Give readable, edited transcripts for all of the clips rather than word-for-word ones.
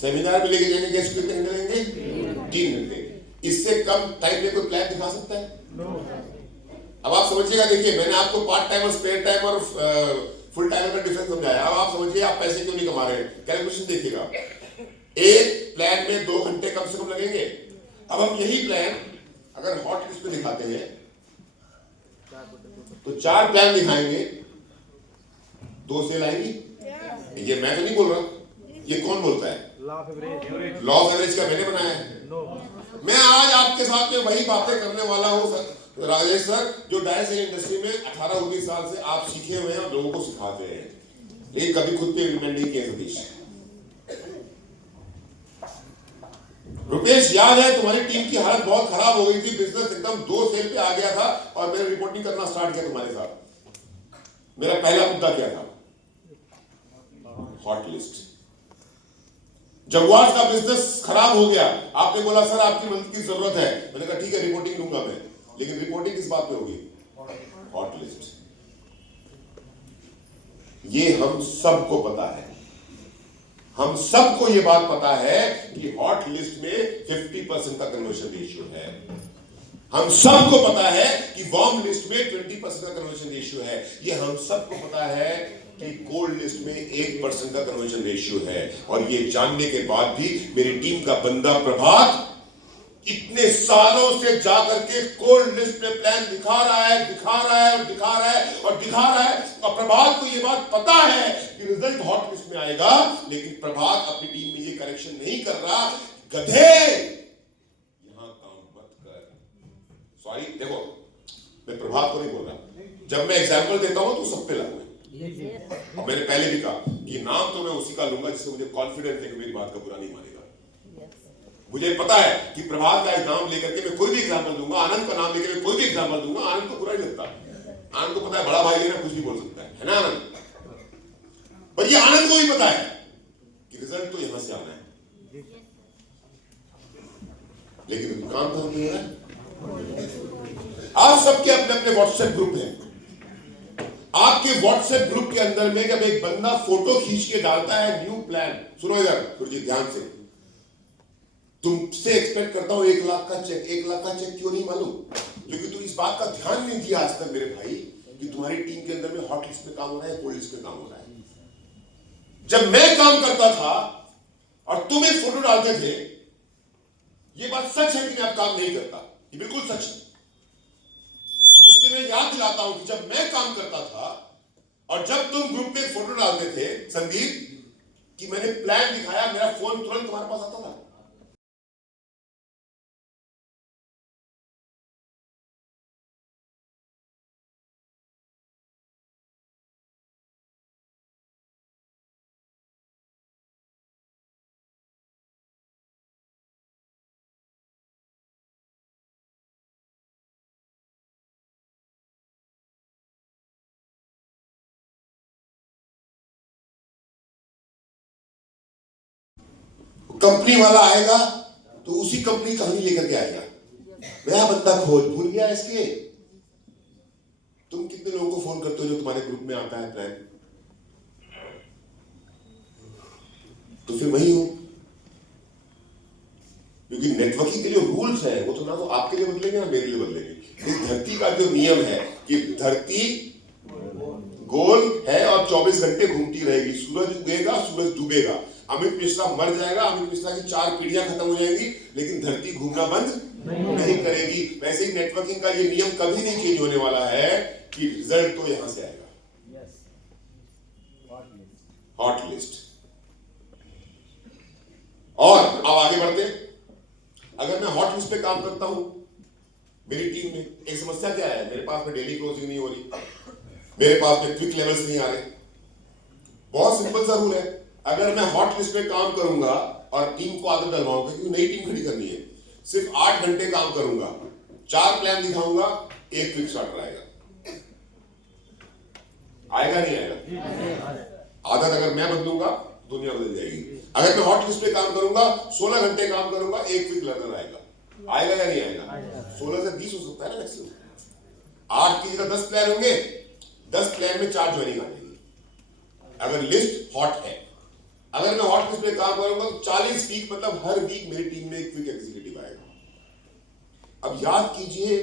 Seminar में लेके जाएंगे गेस्ट कितने घंटे लेंगे? 3 घंटे। इससे कम टाइम में कोई प्लान दिखा सकता है? अब आप समझिएगा, देखिए मैंने आपको पार्ट टाइम और स्पेयर टाइम और फुल टाइम का डिफरेंस समझाया। अब आप समझिए आप पैसे क्यों नहीं कमा रहे हैं। कैलकुलेशन देखिएगा, एक प्लान में 2 घंटे कम से कम लगेंगे। अब हम यही प्लान अगर हॉट लिस्ट में दिखाते हैं तो 4 प्लान दिखाएंगे, 2 सेल आएंगी। ये मैं तो नहीं बोल रहा, ये कौन बोलता है? लॉ ऑफ एवरेज का मैंने बनाया है। मैं आज आपके साथ में वही बातें करने वाला हूं राजेश सर, जो डायरेक्ट सेल इंडस्ट्री में 18-19 साल से आप सीखे हुए हैं और लोगों को सिखाते हैं, लेकिन कभी खुद पे इम्प्लीमेंट नहीं किए। सतीश, रुपेश, याद है तुम्हारी टीम की हालत बहुत खराब हो गई थी, बिजनेस एकदम 2 सेल पे आ गया था और मैंने रिपोर्टिंग करना स्टार्ट किया तुम्हारे साथ। मेरा पहला मुद्दा क्या था? Hot list. जगुआर का बिजनेस खराब हो गया, आपने बोला सर आपकी मदद की जरूरत है। मैंने कहा ठीक है रिपोर्टिंग दूंगा मैं, लेकिन रिपोर्टिंग किस बात पे होगी? Hot list. ये हम सबको पता है, हम सबको ये बात पता है कि हॉट लिस्ट में 50% का कन्वर्जन रेशियो है। हम सबको पता है कि वार्म लिस्ट में 20% का कन्वर्जन रेशियो है। ये हम सबको पता है कि कोल्ड लिस्ट में 1% का कन्वर्जन रेशियो है। और ये जानने के बाद भी मेरी टीम का बंदा प्रभात इतने सालों से जाकर के कोल्ड लिस्ट में प्लान दिखा रहा है और प्रभात को ये बात पता है कि रिजल्ट हॉट लिस्ट में आएगा, लेकिन प्रभात अपनी टीम में ये करेक्शन नहीं कर रहा। गधे, यहां काम मत कर। सॉरी, देखो मैं प्रभात को नहीं बोल रहा, जब मैं एग्जाम्पल देता हूं तो सब पे लागू है। और मैंने पहले भी कहा कि नाम तो मैं उसी का लूंगा जिससे मुझे कॉन्फिडेंस है कि मेरी बात का बुरा नहीं मानेगा। मुझे पता है कि प्रभात का नाम लेकर के मैं कोई भी एग्जाम्पल दूंगा, आनंद का नाम लेकर मैं कोई भी एग्जाम्पल दूंगा, आनंद को बुरा नहीं लगता। आनंद को पता है बड़ा भाई है ना, कुछ भी बोल सकता है ना आनंद? पर ये आनंद को भी पता है कि रिजल्ट तो यहां से आना है, लेकिन काम तो नहीं है। आप सबके अपने अपने व्हाट्सएप ग्रुप हैं। आपके व्हाट्सएप ग्रुप के अंदर में जब एक बंदा फोटो खींच के डालता है न्यू प्लान, सुनो इधर गुरुजी ध्यान से, तुमसे एक्सपेक्ट करता हूं 1 लाख का चेक। 1 लाख का चेक क्यों नहीं मालूम? क्योंकि तुम इस बात का ध्यान नहीं दिया आज तक मेरे भाई कि तुम्हारी टीम के अंदर में हॉट लिस्ट में काम हो रहा है, कोल्ड लिस्ट में काम हो रहा है। जब मैं काम करता था और तुम एक फोटो डालते थे, ये बात सच है कि मैं अब काम नहीं करता, ये बिल्कुल सच है। इसलिए मैं याद दिलाता हूं कि जब मैं काम करता था और जब तुम ग्रुप में एक फोटो डालते थे संदीप कि मैंने प्लान दिखाया, मेरा फोन तुरंत तुम्हारे पास आता था। कंपनी वाला आएगा तो उसी कंपनी कहानी लेकर के आएगा, नया बंदा खोज, भूल गया इसके। तुम कितने लोगों को फोन करते हो जो तुम्हारे ग्रुप में आता है प्लान? तो फिर वही हो, क्योंकि नेटवर्किंग के जो रूल्स है वो तो ना तो आपके लिए बदलेंगे ना मेरे लिए बदलेंगे। इस धरती का जो नियम है कि धरती गोल है और 24 घंटे घूमती रहेगी, सूरज उगेगा सूरज डूबेगा, अमित मिश्रा मर जाएगा, अमित मिश्रा की 4 पीढ़ियां खत्म हो जाएंगी, लेकिन धरती घूमना बंद नहीं करेगी। वैसे ही नेटवर्किंग का ये नियम कभी नहीं चेंज होने वाला है कि रिजल्ट तो यहां से आएगा। Hot list. और अब आगे बढ़ते, अगर मैं हॉट लिस्ट पे काम करता हूं, मेरी टीम में एक समस्या क्या है, मेरे पास में डेली क्लोजिंग नहीं हो रही, मेरे पास में क्विक लेवल्स नहीं आ रहे। बहुत सिंपल सा रूल है, अगर मैं हॉट लिस्ट पे काम करूंगा और टीम को आदत डलवाऊंगा, क्योंकि नई टीम खड़ी करनी है, सिर्फ 8 घंटे काम करूंगा, 4 प्लान दिखाऊंगा, 1 क्विक स्टार्टर आएगा। आएगा नहीं आएगा? आदत अगर मैं बदलूंगा दुनिया बदल जाएगी। अगर मैं हॉट लिस्ट पे काम करूंगा, 16 घंटे काम करूंगा, 1 क्विक लर्नर आएगा। आएगा या नहीं आएगा? 16 से 20 हो सकता है ना मैक्सिमम। 8 की जगह 10 प्लान होंगे, 10 प्लान में 4 ज्वाइनिंग आ जाएगी अगर लिस्ट हॉट है। अगर मैं हॉट लिस्ट पे काम करूंगा तो 40 वीक मतलब हर वीक मेरी टीम में एक क्विक एग्जीक्यूटिव आएगा। अब याद कीजिए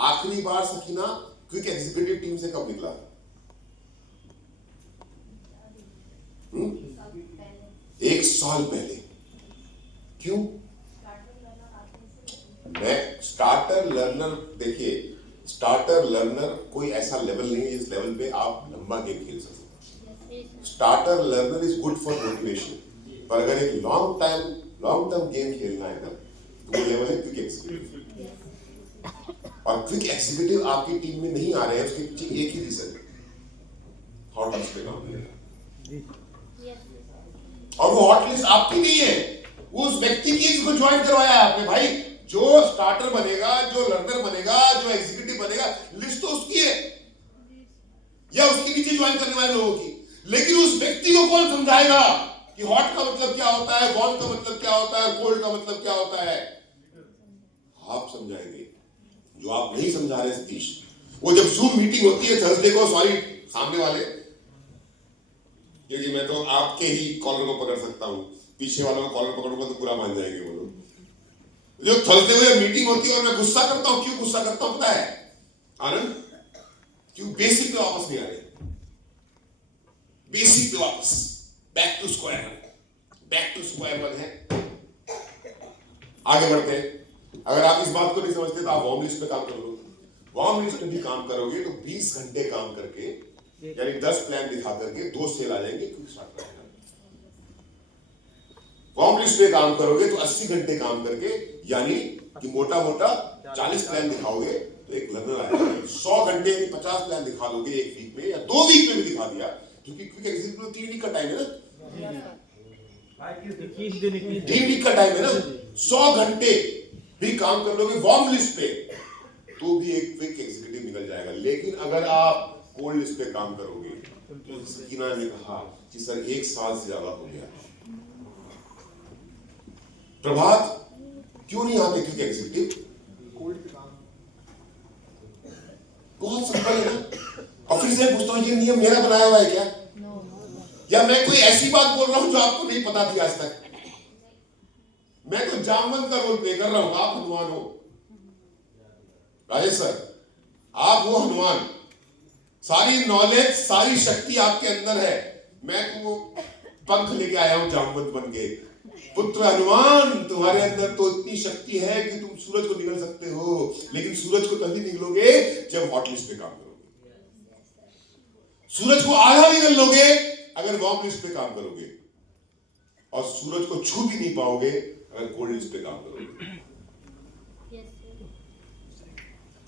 आखिरी बार सकीना क्विक एग्जीक्यूटिव टीम से कब निकला? एक साल पहले। क्यों? मैं स्टार्टर लर्नर, देखिए स्टार्टर लर्नर कोई ऐसा लेवल नहीं है जिस लेवल पे आप लंबा गेम खेल सकते। Starter learner is good for motivation, पर अगर एक लॉन्ग टर्म गेम खेलना है ना तो वो लेवल है क्विक एग्जीक्यूटिव। और क्विक एग्जीक्यूटिव आपकी टीम में नहीं आ रहे हैं, उसके पीछे एक ही रीजन है, हॉट लिस्ट पे काम करना। और वो हॉट लिस्ट आपकी नहीं है, वो उस व्यक्ति की जिसको ज्वाइन करवाया है आपने। भाई जो स्टार्टर बनेगा, जो लर्नर बनेगा, जो एग्जीक्यूटिव बनेगा, लिस्ट तो उसकी है या उसके नीचे ज्वाइन करने वाले लोगों की। लेकिन उस व्यक्ति को कौन समझाएगा कि हॉट का मतलब क्या होता है, वार्म का मतलब क्या होता है, कोल्ड का मतलब क्या होता है? आप समझाएंगे, जो आप नहीं समझा रहे सतीश। वो जब जूम मीटिंग होती है थर्सडे को, सॉरी सामने वाले, क्योंकि मैं तो आपके ही कॉलर को पकड़ सकता हूं, पीछे वालों को कॉलर पकड़ूंगा तो पूरा मान जाएंगे वो लोग। जो थर्सडे को जब मीटिंग होती है और मैं गुस्सा करता हूं, क्यों गुस्सा करता हूं पता है आनंद? क्यों? बेसिक पे वापस नहीं आ रहे, बेसिक पे वापस, बैक टू स्क्वायर वन है। आगे बढ़ते हैं। अगर आप इस बात को नहीं समझते तो आप वार्म लिस्ट पे काम कर लो। वार्म लिस्ट पे भी काम करोगे तो 20 घंटे काम करके, यानी 10 प्लान दिखा करके 2 सेल आ जाएंगे, क्विक स्टार्ट करेंगे। वार्म लिस्ट पे काम करोगे तो 80 घंटे काम करके, यानी कि मोटा मोटा 40 प्लान दिखाओगे तो एक लर्नर आएगा। 100 घंटे यानी 50 प्लान दिखा दोगे एक वीक में या 2 वीक में भी दिखा दिया, क्योंकि क्विक एग्जीक्यूटिव 3 वीक का टाइम है ना, 3 वीक का टाइम है ना। 100 घंटे भी काम कर लोगे वार्म लिस्ट पे तो भी एक क्विक एग्जीक्यूटिव निकल जाएगा। लेकिन अगर आप कोल्ड लिस्ट पे काम करोगे तो सकीना ने कहा कि सर 1 साल से ज्यादा हो गया, प्रभात क्यों नहीं आते क्विक एग्जीक्यूटिव? बहुत सिंपल है ना। और फिर से पूछता हूं, ये नियम मेरा बनाया हुआ है क्या? या मैं कोई ऐसी बात बोल रहा हूं जो आपको नहीं पता थी आज तक? मैं तो जामवंत का रोल प्ले कर रहा हूं, आप हनुमान हो। राजेश सर, आप वो हनुमान, सारी नॉलेज सारी शक्ति आपके अंदर है, मैं तो पंख लेके आया हूं जामवंत बन के। पुत्र हनुमान, तुम्हारे अंदर तो इतनी शक्ति है कि तुम सूरज को निगल सकते हो, लेकिन सूरज को तभी निगलोगे जब हॉट लिस्ट पे काम करोगे। सूरज को आधा निगल लोगे अगर वार्म लिस्ट पे काम करोगे, और सूरज को छू भी नहीं पाओगे अगर कोल्ड लिस्ट पे काम करोगे।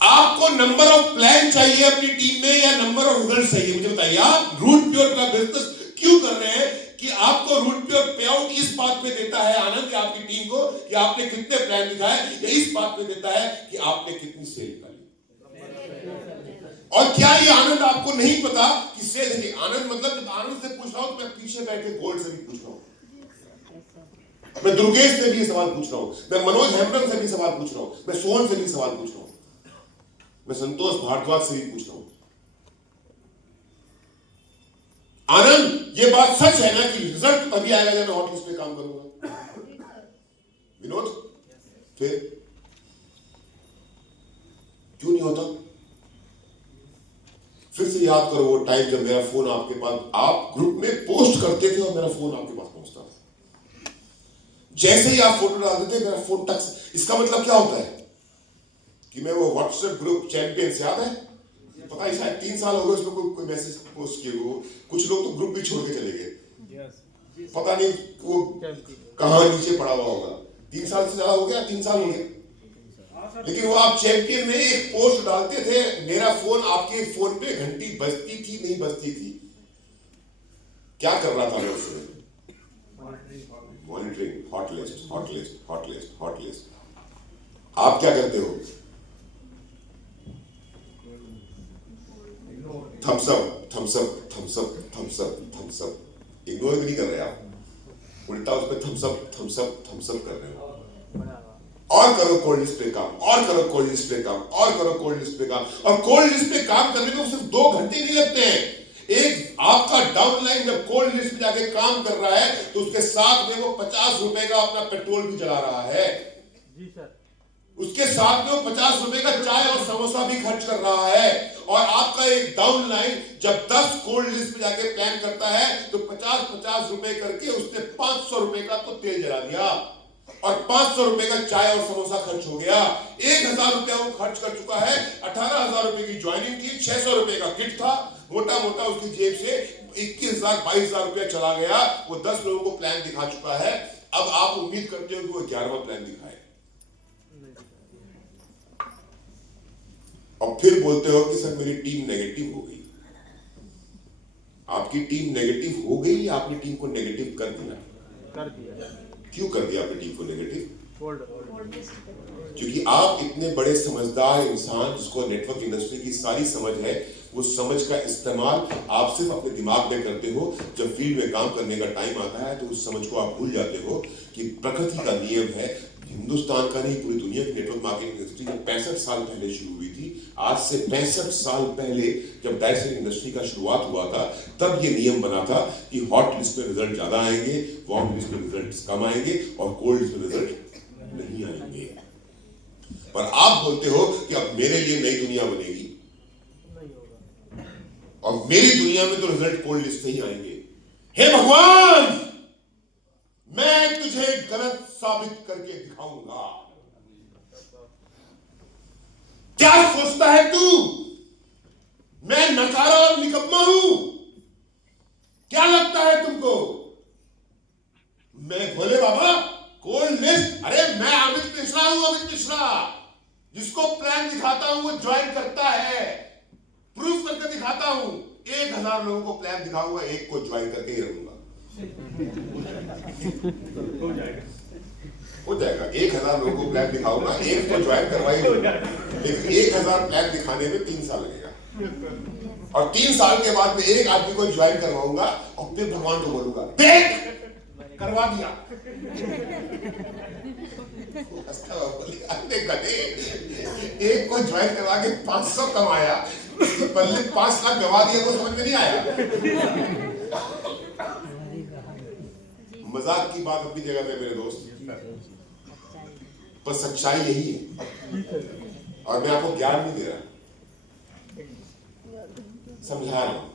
आपको नंबर ऑफ प्लान चाहिए अपनी टीम में या नंबर ऑफ रिजल्ट चाहिए? मुझे बताइए। आप रूट प्योर का बिजनेस क्यों कर रहे हैं कि आपको रूट प्योर पे आउट इस बात पे देता है आनंद, आपकी टीम को, कि आपने कितने प्लान दिखाए, या इस बात पे देता है कि आपने कितनी सेल निकाली? और क्या ये आनंद आपको नहीं पता कि सेल है? आनंद मतलब जब आनंद से पूछ रहा हूं तो मैं पीछे बैठे गोल्ड से भी पूछ रहा हूं, मैं दुर्गेश से भी सवाल पूछ रहा हूं, मैं मनोज हेम्ब्रम से भी सवाल पूछ रहा हूं, मैं सोहन से भी सवाल पूछ रहा हूं, मैं संतोष भारद्वाज से भी पूछ रहा हूं। आनंद, ये बात सच है ना कि रिजल्ट तभी आएगा जब मैं हॉट लिस्ट पे काम करूंगा? विनोद, फिर क्यों नहीं होता? फिर से याद करो वो टाइम जब मेरा फोन आपके पास, आप ग्रुप में पोस्ट करते थे और मेरा फोन आपके पास पहुंचता था। जैसे ही आप फोटो डालते थे मेरा फोन टच। इसका मतलब क्या होता है कि मैं वो व्हाट्सएप ग्रुप चैंपियन से, याद है, पता है शायद 3 साल हो गए उसमें कोई मैसेज पोस्ट किए हुए। कुछ लोग तो ग्रुप भी छोड़ के चले गए, पता नहीं वो कहां नीचे पड़ा हुआ होगा। 3 साल से ज्यादा हो गया, 3 साल हो गए। लेकिन वो आप चैंपियन में एक पोस्ट डालते थे, मेरा फोन आपके फोन पे घंटी बजती थी नहीं बजती थी? क्या कर रहा था मैं उसमें? Monitoring, hot list, hot list, hot list, hot list. आप क्या करते हो? Thumbs up, thumbs up, thumbs up, thumbs up, thumbs up. Ignore भी नहीं कर रहे आप, उल्टा उस पर thumbs up, thumbs up, thumbs up कर रहे हो। और करो कोल्ड लिस्ट पे काम, और करो कोल्ड लिस्ट पे काम, और करो कोल्ड लिस्ट पे काम। और कोल्ड लिस्ट पे काम करने को सिर्फ 2 घंटे नहीं लगते हैं, एक आपका डाउनलाइन जब कोल्ड लिस्ट में जाके काम कर रहा है तो उसके साथ में वो 50 रुपए का अपना पेट्रोल भी चला रहा है। जी सर। उसके साथ में वो 50 रुपए का चाय और समोसा भी खर्च कर रहा है। और आपका एक डाउनलाइन जब 10 कोल्ड लिस्ट में जाके प्लान करता है तो 50-50 रुपए करके उसने 500 रुपए का तो तेल जला दिया और 500 रुपए का चाय और समोसा खर्च हो गया। 1000 रुपया वो खर्च कर चुका है। 18,000 रुपए की ज्वाइनिंग थी, 600 रुपए का किट था, मोटा मोटा उसकी जेब से 21,000-22,000 रुपया चला गया। वो 10 लोगों को प्लान दिखा चुका है। अब आप उम्मीद करते हो कि वो 11वां प्लान दिखाए और फिर बोलते हो कि सर मेरी टीम नेगेटिव हो गई। आपकी टीम नेगेटिव हो गई या आपने टीम को नेगेटिव कर दिया? कर दिया। क्यों कर दिया आपने टीम को नेगेटिव? क्योंकि आप इतने बड़े समझदार इंसान जिसको नेटवर्क इंडस्ट्री की सारी समझ है, वो समझ का इस्तेमाल आप सिर्फ अपने दिमाग में करते हो। जब फील्ड में काम करने का टाइम आता है तो उस समझ को आप भूल जाते हो कि प्रकृति का नियम है। हिंदुस्तान का नहीं, पूरी दुनिया की नेटवर्क मार्केटिंग इंडस्ट्री 65 साल पहले शुरू हुई थी। आज से 65 साल पहले जब डायसेट इंडस्ट्री का शुरुआत हुआ था तब ये नियम बना था कि हॉट लिस्ट में रिजल्ट ज्यादा आएंगे, वार्म लिस्ट में रिजल्ट कम आएंगे और कोल्ड लिस्ट में रिजल्ट नहीं आएंगे। पर आप बोलते हो कि अब मेरे लिए नई दुनिया बनेगी और मेरी दुनिया में तो रिजल्ट कोल्ड लिस्ट से ही आएंगे। हे भगवान, मैं तुझे गलत साबित करके दिखाऊंगा। क्या सोचता है तू मैं नकारा और निकम्मा हूं? क्या लगता है तुमको मैं भोले बाबा कोल्ड लिस्ट? अरे मैं अमित मिश्रा हूं, अमित मिश्रा। जिसको प्लान दिखाता हूं वो ज्वाइन करता है, प्रूफ करके दिखाता हूं। 1000 लोगों को प्लान दिखाऊंगा, एक को ज्वाइन करके ही रहूंगा। हो जाएगा 1000 लोगों को प्लान दिखाऊंगा, एक को ज्वाइन करवाई लूंगा। लेकिन 1000 प्लान दिखाने में 3 साल लगेगा और 3 साल के बाद में एक आदमी को ज्वाइन करवाऊंगा और फिर भगवान को बोलूंगा देख करवा दिया। एक को ज्वाइन करवा के 500 कमाया, पहले 5 लाख गवा दिया तो समझ में नहीं आया। मजाक की बात अपनी जगह पे मेरे दोस्त, पर सच्चाई यही है और मैं आपको ज्ञान नहीं दे रहा, समझा रहा हूं।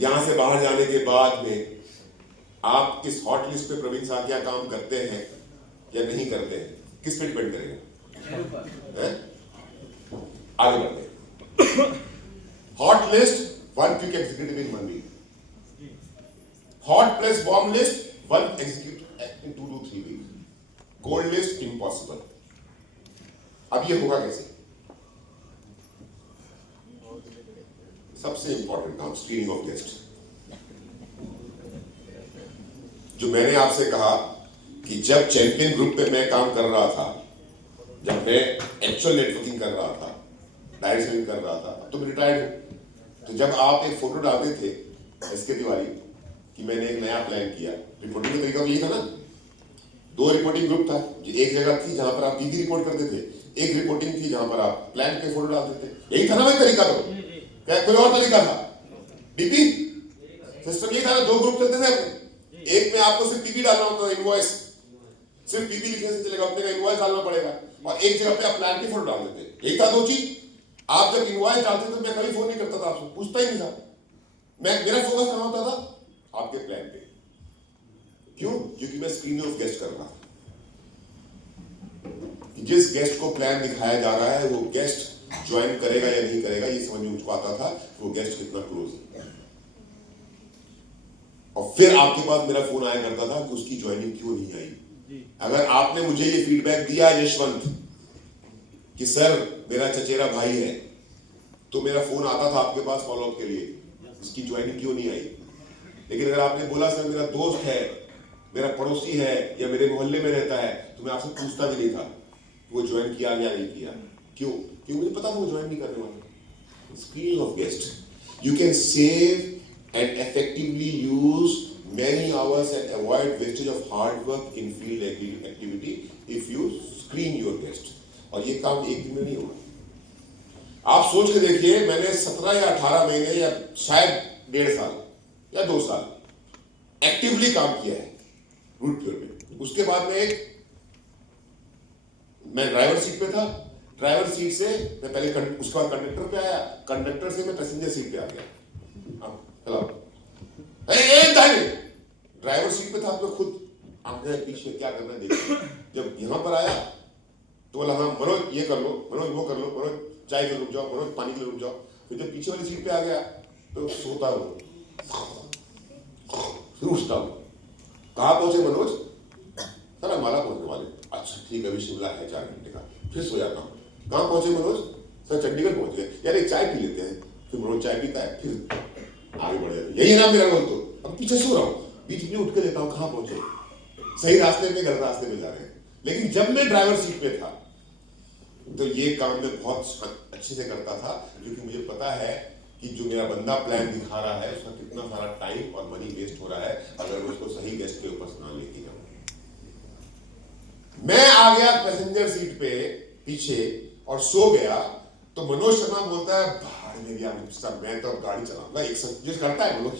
यहां से बाहर जाने के बाद में आप इस हॉट लिस्ट पे प्रवीण साथिया काम करते हैं या नहीं करते हैं, किस पे डिपेंड करेगा? आगे बढ़ते। Hot list 1 quick executive in 1 week, hot plus warm list 1 executive in 2 to 3 week, cold list impossible. अब ये होगा कैसे? सबसे इंपॉर्टेंट काम स्क्रीनिंग ऑफ गेस्ट। जो मैंने आपसे कहा कि जब चैंपियन ग्रुप पे मैं काम कर रहा था, जब मैं एक्चुअल नेटवर्किंग कर रहा था, डायरेक्ट सेलिंग कर रहा था, अब तो मैं रिटायर्ड हूं, तो जब आप एक फोटो डालते थे एसके तिवारी कि मैंने एक नया प्लान किया, रिपोर्टिंग का तरीका यही था ना। 2 रिपोर्टिंग ग्रुप था, एक जगह थी जहां पर आप टीवी रिपोर्ट करते थे, एक रिपोर्टिंग थी जहां पर आप प्लान पे फोटो डालते थे। यही था ना भाई तरीका? तो क्या कोई और तरीका था? डीपी सिस्टम यही था ना, 2 ग्रुप चलते थे अपने। एक में आपको सिर्फ पीपी डालना होता था, इनवॉइस सिर्फ पीपी लिखने से चलेगा, अपने का इनवॉइस डालना पड़ेगा, और एक जगह पे आप प्लान की फोटो डाल देते। यही था 2 चीज। आप जब इनवॉइस डालते तो मैं कभी फोन नहीं करता था, आपसे पूछता ही नहीं था। मेरा फोकस कहां होता था? आपके प्लान पे। क्यों? क्योंकि मैं स्क्रीनिंग ऑफ गेस्ट कर रहा था। जिस गेस्ट को प्लान दिखाया जा रहा है वो गेस्ट ज्वाइन करेगा या नहीं करेगा ये समझ में मुझको आता था, वो गेस्ट कितना क्लोज है। और फिर आपके पास मेरा फोन आया करता था कि उसकी ज्वाइनिंग क्यों नहीं आई। अगर आपने मुझे ये फीडबैक दिया यशवंत कि सर मेरा चचेरा भाई है, तो मेरा फोन आता था आपके पास फॉलोअप के लिए, इसकी ज्वाइनिंग क्यों नहीं आई। लेकिन अगर आपने बोला सर मेरा दोस्त है, मेरा पड़ोसी है या मेरे मोहल्ले में रहता है, तो मैं आपसे पूछता भी नहीं था वो ज्वाइन किया या नहीं किया। क्यों? क्योंकि मुझे पता था वो ज्वाइन नहीं करने वाला। Screening of guest, you can save and effectively use many hours and avoid wastage of hard work in field activity if you screen your guest। और ये काम एक दिन में नहीं होगा। आप सोच के देखिए, मैंने 17 या 18 महीने या शायद 1.5 साल या 2 साल एक्टिवली काम किया है रूट प्योर में। उसके बाद में मैं ड्राइवर सीट पे था, ड्राइवर सीट से मैं पहले उसके बाद कंडक्टर पे आया, कंडक्टर से मैं पैसेंजर सीट पे आ गया। हेलो ड्राइवर सीट पे था तो खुद आंखें पीछे क्या करना है देखो। जब यहां पर आया तो बोला हाँ मनोज ये कर लो, मनोज वो कर लो, मनोज चाय के लिए रुक जाओ, मनोज पानी के लिए रुक जाओ। फिर जब पीछे वाली सीट पे आ गया तो सोता हूँ, फिर उठता हूँ। कहाँ पहुंचे मनोज? सर अम्बाला पहुंचने वाले। अच्छा ठीक है, अभी शिमला है 4 घंटे का। फिर सो जाता हूँ। कहाँ पहुंचे मनोज? सर चंडीगढ़ पहुंच गए। यार एक चाय पी लेते हैं। फिर मनोज चाय पीता है, फिर आगे बढ़ जाते। यही नाम मेरा रोल। तो अब पीछे सो रहा हूँ, बीच में उठ के लेता हूँ कहाँ पहुंचे, सही रास्ते में गलत रास्ते में जा रहे हैं। लेकिन जब मैं ड्राइवर सीट पे था तो ये काम मैं बहुत अच्छे से करता था, क्योंकि मुझे पता है कि जो मेरा बंदा प्लान दिखा रहा है उसका कितना सारा टाइम और मनी वेस्ट हो रहा है अगर मैं उसको सही गेस्ट के ऊपर ना लेके जाऊं। मैं आ गया पैसेंजर सीट पे पीछे और सो गया तो मनोज शर्मा बोलता है भाड़ में गया सर, मैं तो अब गाड़ी चलाऊंगा 100 करता है मनोज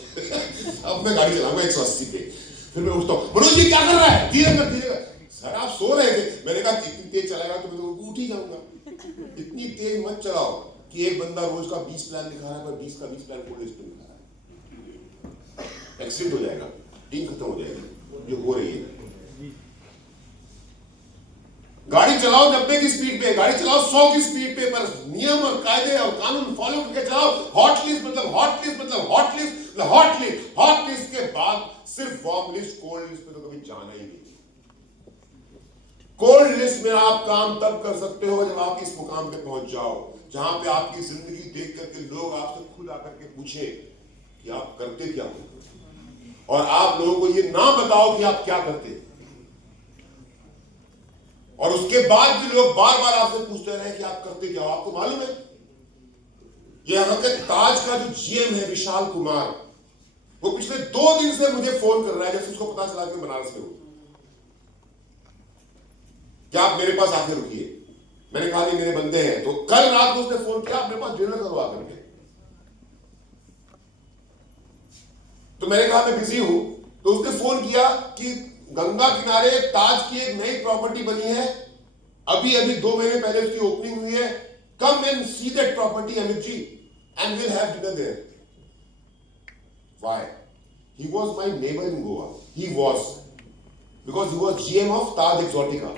अब मैं गाड़ी चलाऊंगा 180 पे। फिर मैं उठता हूँ, मनोज जी क्या कर रहा है? धीरे कर धीरे कर। सर आप सो रहे थे। मैंने कहा इतनी तेज चलाएगा तो मैं तो उठ ही जाऊंगा। इतनी तेज मत चलाओ कि एक बंदा रोज का 20 प्लान दिखा रहा है पर 20 का 20 प्लान कोल्ड लिस्ट में दिखा रहा है। एक्सीडेंट हो जाएगा, टीम खत्म हो जाएगी जो हो रही है। गाड़ी चलाओ 90 की स्पीड पे, गाड़ी चलाओ 100 की स्पीड पे, पर नियम और कायदे और कानून फॉलो करके चलाओ। हॉट लिस्ट मतलब हॉट लिस्ट मतलब हॉट लिस्ट मतलब हॉट लिस्ट। हॉट लिस्ट के बाद सिर्फ वार्म लिस्ट, कोल्ड लिस्ट पे तो कभी जाना ही नहीं। कोल्ड लिस्ट में आप काम तब कर सकते हो जब आप इस मुकाम पे पहुंच जाओ जहां पे आपकी जिंदगी देख करके लोग आपसे खुद आकर के पूछे कि आप करते क्या हो, और आप लोगों को ये ना बताओ कि आप क्या करते, और उसके बाद भी लोग बार बार आपसे पूछते रहे कि आप करते क्या हो। आपको मालूम है यहां के ताज का जो जीएम है विशाल कुमार, वो पिछले 2 दिन से मुझे फोन कर रहा है जैसे उसको पता चला कि बनारस में हूं, क्या आप मेरे पास आके रुकिए। मैंने कहा नहीं मेरे बंदे हैं। तो कल रात को उसने फोन किया, अपने पास डिनर करो आकर के। तो मैंने कहा मैं बिजी हूं। तो उसने फोन किया कि गंगा किनारे ताज की एक नई प्रॉपर्टी बनी है, अभी अभी 2 महीने पहले उसकी ओपनिंग हुई है, come and see that property Amit ji and will have dinner there. Why? He was my neighbour in Goa. He was, because he was GM of Taj Exotica.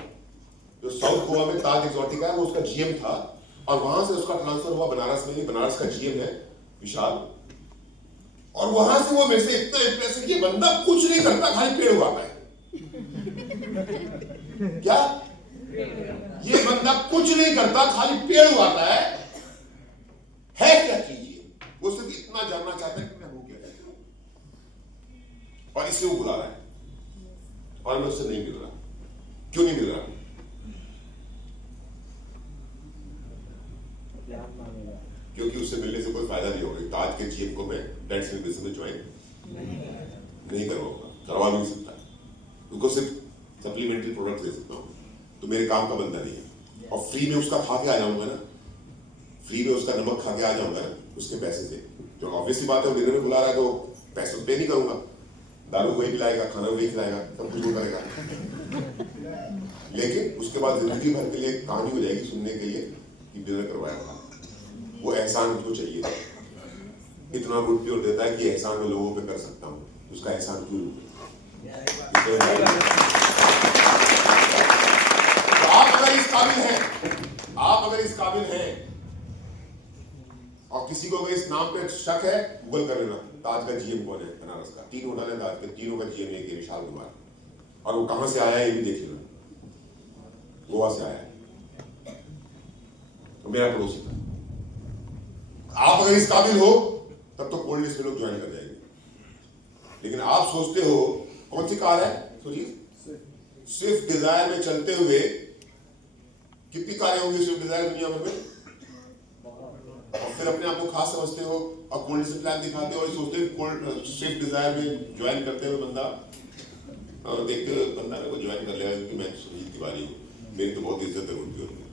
जो साउथ गोवा में ताज एक्सोटिका है वो उसका जीएम था, और वहां से उसका ट्रांसफर हुआ बनारस में। बनारस का जीएम है विशाल, और वहां से वो मेरे से इतना इंप्रेस है कि ये बंदा कुछ नहीं करता, खाली पेड़ उगाता है। क्या? ये बंदा कुछ नहीं करता, खाली पेड़ उगाता है क्या कीजिए? वो सिर्फ इतना जानना चाहता है कि मैं हूं क्या, और इसे वो बुला रहा है और मैं उससे नहीं मिल रहा। क्यों नहीं मिल रहा? क्योंकि उससे मिलने से कोई फायदा नहीं होगा। ताज के जीएम को मैं डेट सेल बिजनेस में ज्वाइन नहीं करवाऊंगा, करवा नहीं सकता, उसको सिर्फ सप्लीमेंट्री प्रोडक्ट दे सकता हूँ, तो मेरे काम का बंदा नहीं है। और फ्री में उसका खा के आ जाऊंगा ना, फ्री में उसका नमक खा के आ जाऊंगा ना उसके पैसे से। जो ऑब्वियसली बात है, वो डिनर में बुला रहा है तो पैसे पे नहीं करूंगा, दारू वही पिलाएगा, खाना वही खिलाएगा, सब कुछ वो करेगा। लेकिन उसके बाद जिंदगी भर के लिए कहानी हो जाएगी सुनने के लिए कि डिनर करवाया था। वो एहसान मुझको चाहिए, इतना गुड प्योर देता है कि एहसान मैं लोगों पे कर सकता हूँ, उसका एहसान क्यों? तो आप अगर इस काबिल हैं, आप अगर इस काबिल हैं, और किसी को अगर इस नाम पे शक है, गूगल कर लेना ताज का जीएम कौन है बनारस का। 3 होटल है ताज के, तीनों का जीएम एक है विशाल कुमार, और वो कहां से आया है ये भी देख लेना, गोवा से आया है, तो मेरा पड़ोसी था। आप अगर इस काबिल हो तब तो कोल्ड लिस्ट में लोग ज्वाइन कर जाएंगे। लेकिन आप सोचते हो कौन सी कार है? सोचिए, स्विफ्ट डिजायर में चलते हुए कितनी कारें होंगी स्विफ्ट डिजायर दुनिया भर में, और फिर अपने आप को खास समझते हो और कोल्ड लिस्ट प्लान दिखाते हो और सोचते हो स्विफ्ट डिजायर में ज्वाइन करते हुए बंदा, और देखते हुए बंदा ने वो ज्वाइन कर लिया क्योंकि मैं सुनील तिवारी हूँ, मेरी तो बहुत इज्जत है उनकी।